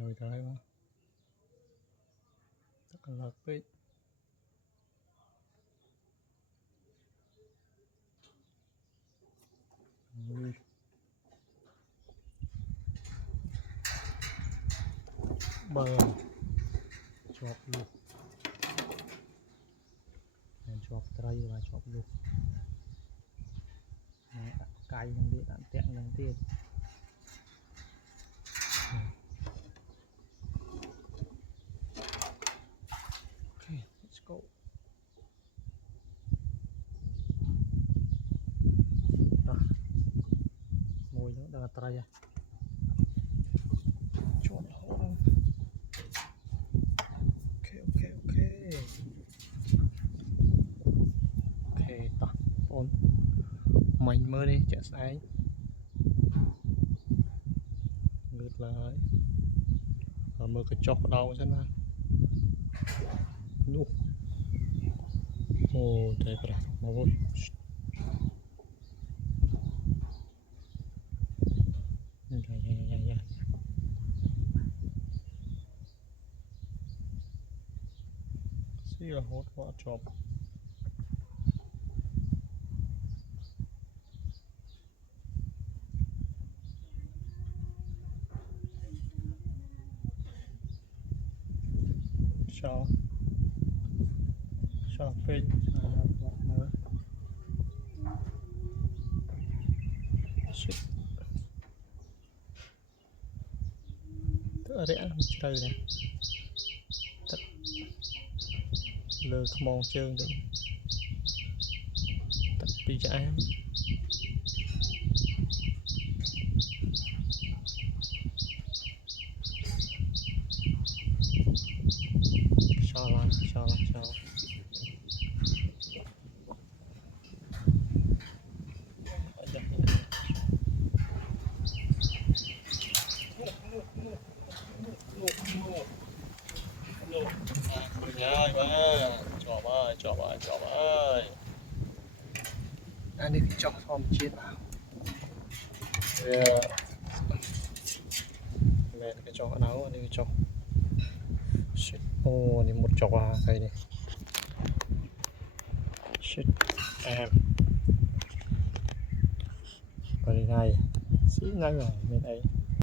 nhồi tới mà tất cả là cái bờ chọc luôn chọc tray và chọc luôn cay năng điện đạn tẹn năng tiền. Okay, let's go. Mùi nó đang tray à. Chọn hỗ. Ok tỏ ôn mình mơ đi chạy sáng ngược lại mơ cái chọc đầu xem nào. Nụ ồ thấy cái này mà vui xí là hốt quá chọc. Chào chào phê tựa rẽ trời này thật lơ không mong chơi được thật bị trái sao ơi ba chọn ơi anh đi chọn thom chết nào này cái chọn áo anh đi chọn ô này một chọn cái này shit em cái này xí ngay rồi bên ấy